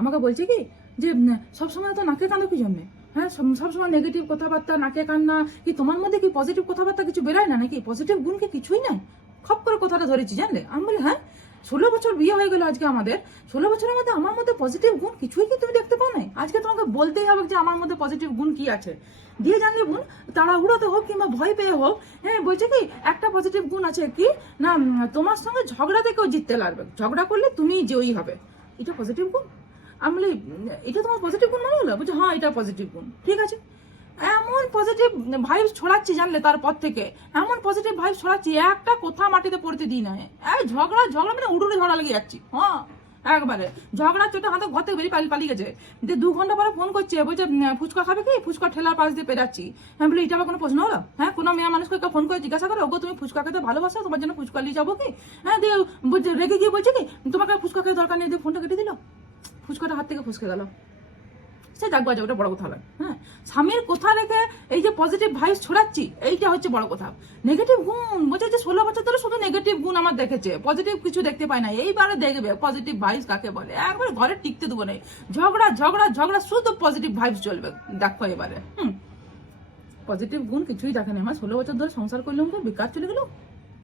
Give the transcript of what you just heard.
আমাকে বলছে কি? যে সবসময় তো নাকে কান্দো কি জন্যে। হ্যাঁ সবসময় নেগেটিভ কথাবার্তা, নাকে কান্না কি তোমার মধ্যে কি পজিটিভ কথাবার্তা কিছু বেরোয় না নাকি? পজিটিভ গুণ কি কিছুই নাই। খপ করে কথাটা ধরেছি, জানলে? আমি বলি হ্যাঁ ষোলো বছর বিয়ে হয়ে গেল আজকে আমাদের। ষোলো বছরের মধ্যে আমার মধ্যে পজিটিভ গুণ কিছুই কি তুমি দেখতে পাও না আজকে তোমাকে বলতেই হবে যে, আমার মধ্যে পজিটিভ গুণ কি আছে। দিয়ে জানলে গুণ তাড়াহুড়োতে হোক কিংবা ভয় পেয়ে হোক হ্যাঁ বলছে কি, একটা পজিটিভ গুণ আছে কি, না, তোমার সঙ্গে ঝগড়াতে কেউ জিততে লাগবে। ঝগড়া করলে তুমি জয়ী হবে। এটা পজিটিভ গুণ? আমি বলি, এটা তোমার পজিটিভ গুণ মনে হলো? বলছে হ্যাঁ এটা পজিটিভ গুণ। ঠিক আছে? এমন পজিটিভ ভাইব ছড়াচ্ছি জানলে তারপর থেকে। এমন পজিটিভ ভাইব ছড়াচ্ছি, একটা কথা মাটিতে পড়তে দিই না। এই ঝগড়া ঝগড়া মানে উড়ুড়ে ঝগড়া লেগে যাচ্ছি। হ্যাঁ একবারে। ঝগড়া চোটে হাতে ঘর থেকে বেরিয়ে পালিয়ে পালিয়ে গেছে। যে দু ঘণ্টা পরে ফোন করছে, বলছে ফুচকা খাবে কি? ফুচকা ঠেলার পাশ দিয়ে পেরাচ্ছি। হ্যাঁ বলি, এটা আবার কোনো প্রশ্ন হলো? হ্যাঁ কোনো মেয়ে মানুষকে ফোন করে জিজ্ঞাসা করে, ওগো, তুমি ফুচকা খেতে ভালোবাসো? তোমার জন্য ফুচকা নিয়ে যাব কি? হ্যাঁ দিয়ে রেগে গিয়ে বলছে কি, তোমাকে ফুচকা খেতে দরকার নেই। দিয়ে ফোনটা কেটে দিল। ফুচকাটা হাত থেকে ফুসকে গেল। সে যাক বাজে, ওটা বড় কথা নয়। হ্যাঁ স্বামীর কথা রেখে এই যে পজিটিভ ভাইস ছড়াচ্ছি, এইটা হচ্ছে বড় কথা। নেগেটিভ গুণ, বলছে যে ষোলো বছর ধরে শুধু নেগেটিভ গুণ আমার দেখেছে পজিটিভ কিছু দেখতে পাই না। এইবারে দেখবে পজিটিভ ভাইস কাকে বলে? একবার ঘরে টিকতে দেবো না। ঝগড়া ঝগড়া ঝগড়া, শুধু পজিটিভ ভাইস চলবে। দেখো এবারে। হুম পজিটিভ গুণ কিছুই দেখে না আমার ষোলো বছর ধরে সংসার করলাম তো, বেকার চলে গেলো।